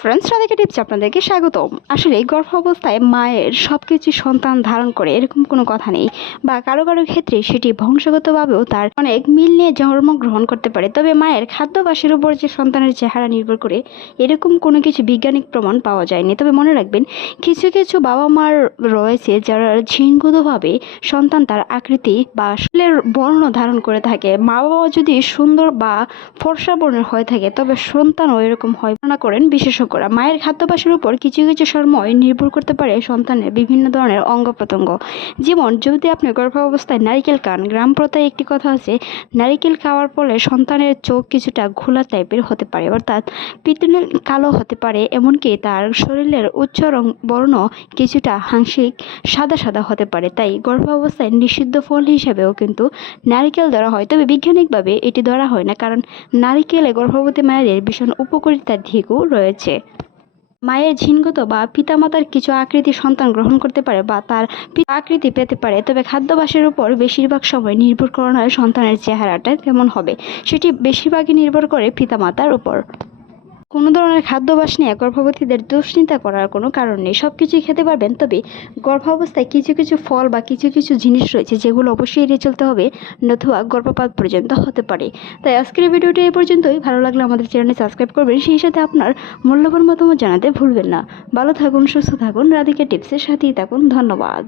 Friends Radhika tips আপনাদেরকে স্বাগতম। আসলে গর্ভাবস্থায় মায়ের সব কিছু সন্তান ধারণ করে এরকম কোনো কথা নেই বা কারও কারও ক্ষেত্রে সেটি বংশগতভাবেও তার অনেক মিল নিয়ে জন্মগ্রহণ করতে পারে। তবে মায়ের খাদ্যাভ্যাসের উপর যে সন্তানের চেহারা নির্ভর করে এরকম কোনো কিছু বৈজ্ঞানিক প্রমাণ পাওয়া যায়নি। তবে মনে রাখবেন, কিছু কিছু বাবা মার রয়েছে যারা ঝিনগুতভাবে সন্তান তার আকৃতি বা শরীরের বর্ণ ধারণ করে থাকে। মা বাবা যদি সুন্দর বা ফর্সা বর্ণের হয়ে থাকে, তবে সন্তানও এরকম হয়। করেন বিশেষজ্ঞরা মায়ের খাদ্যাভ্যাসের উপর কিছু কিছু সময় নির্ভর করতে পারে সন্তানের বিভিন্ন ধরনের অঙ্গ প্রত্যঙ্গ যেমন, যদি আপনি গর্ভাবস্থায় নারিকেল খান, গ্রাম প্রথায় একটি কথা আছে, নারিকেল খাওয়ার ফলে সন্তানের চোখ কিছুটা ঘোলা টাইপের হতে পারে, অর্থাৎ পিতনের কালো হতে পারে, এমনকি তার শরীরের উচ্চ রং বর্ণ কিছুটা হাংসিক, সাদা সাদা হতে পারে। তাই গর্ভাবস্থায় নিষিদ্ধ ফল হিসেবেও কিন্তু নারিকেল ধরা হয়। তবে বৈজ্ঞানিকভাবে এটি ধরা হয় না, কারণ নারিকেলে গর্ভবতী মায়েদের ভীষণ উপকারিতার দিকও রয়েছে। মায়ের জিনগত বা পিতামাতার কিছু আকৃতি সন্তান গ্রহণ করতে পারে বা তার আকৃতি পেতে পারে, তবে খাদ্যাভাসের উপর বেশিরভাগ সময় নির্ভর করা হয় সন্তানের চেহারাটা কেমন হবে, সেটি বেশিরভাগই নির্ভর করে পিতামাতার উপর। কোনো ধরনের খাদ্যাভ্যাস নিয়ে গর্ভবতীদের দুশ্চিন্তা করার কোনো কারণ নেই। সব কিছুই খেতে পারবেন, তবে গর্ভাবস্থায় কিছু কিছু ফল বা কিছু কিছু জিনিস রয়েছে যেগুলো অবশ্যই এড়িয়ে চলতে হবে, নতুবা গর্ভপাত পর্যন্ত হতে পারে। তাই আজকের ভিডিওটি এই পর্যন্তই। ভালো লাগলে আমাদের চ্যানেলে সাবস্ক্রাইব করবেন। সেই সাথে আপনার মূল্যবান মতামত জানাতে ভুলবেন না। ভালো থাকুন, সুস্থ থাকুন। রাধিকা টিপসের সাথেই থাকুন। ধন্যবাদ।